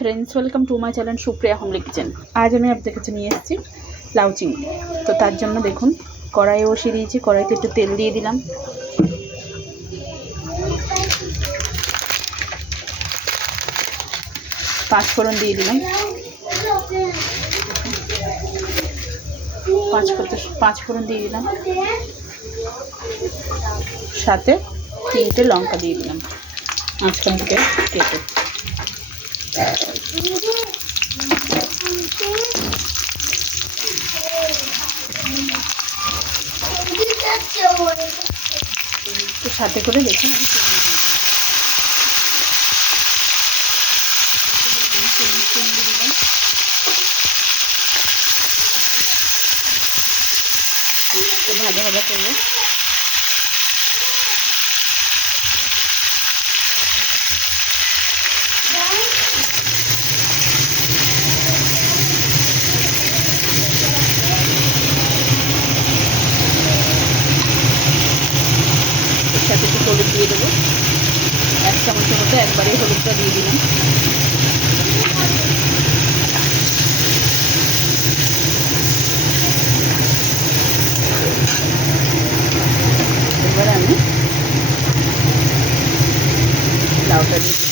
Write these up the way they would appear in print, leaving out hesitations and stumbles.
Friends welcome to my channel Supriya homely kitchen. आज मैं आपके काছে নিয়ে এসেছি লাউ চিংড়ি। তো তার জন্য দেখুন কড়াই বসিয়ে দিয়েছি, কড়াইতে একটু তেল দিয়ে দিলাম, পাঁচফোড়ন দিয়ে দিলাম, পাঁচফোড়ন দিয়ে দিলাম, সাথে তিনটে লঙ্কা দিয়ে দিলাম মাঝখান থেকে কেটে। তো সাথে করে দেখুন আমি চিংড়ি দিলাম, তো ভাজা ভাজা করবো। সাথে একটু হলুদ দিয়ে দেবো, 1 চামচের মতো একবারে হলুদটা দিয়ে দিলাম। এবার আমি লাউটা দিয়ে দিই।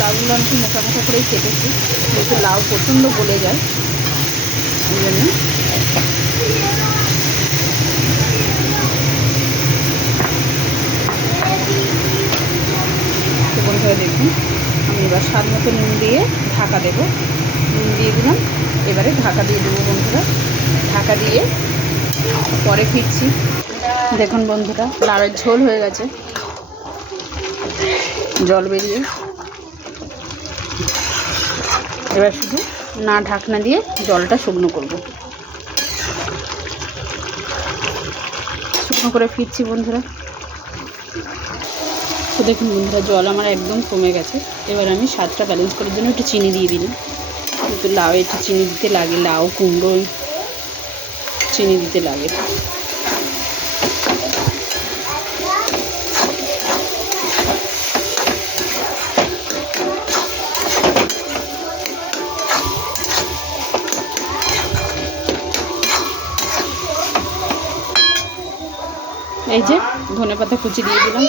লাউগুলো আমি মোটা মোটা করেই কেটেছি, যেহেতু লাউ প্রচণ্ড গলে যায় এই জন্য। তো বন্ধুরা দেখুন আমি এবার স্বাদ মতো নুন দিয়ে ঢাকা দেবো, নুন দিয়ে দিলাম, এবারে ঢাকা দিয়ে দেবো বন্ধুরা। ঢাকা দিয়ে পরে ফিরছি। দেখুন বন্ধুরা লাউয়ের ঝোল হয়ে গেছে, জল বেরিয়ে। এবার শুধু না ঢাকনা দিয়ে জলটা শুকনো করব। শুকনো করে ফিরছি বন্ধুরা। তো দেখুন বন্ধুরা জল আমার একদম কমে গেছে। এবার আমি স্বাদটা ব্যালেন্স করার জন্য একটু চিনি দিয়ে দিলাম, কিন্তু লাউ একটু চিনি দিতে লাগে, লাউ কুমড়ো চিনি দিতে লাগে। এই যে ধনেপাতা কুচি দিয়ে দিলাম,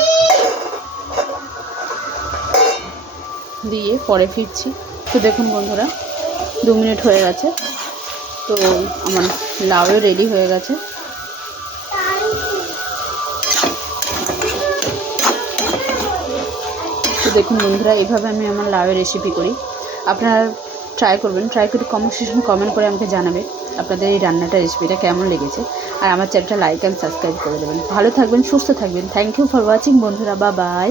দিয়ে পরে ফিরছি। তো দেখুন বন্ধুরা 2 মিনিট হয়ে গেছে, তো আমার লাউও রেডি হয়ে গেছে। তো দেখুন বন্ধুরা এইভাবে আমি আমার লাউয়ের রেসিপি করি, আপনারা ট্রাই করবেন। ট্রাই করে কমেন্ট করে আমাকে জানাবে আপনাদের এই রান্নাটা রেসিপিটা কেমন লেগেছে। আর আমার চ্যানেলটা লাইক অ্যান্ড সাবস্ক্রাইব করে দেবেন। ভালো থাকবেন, সুস্থ থাকবেন। থ্যাংক ইউ ফর ওয়াচিং বন্ধুরা, বাই বাই।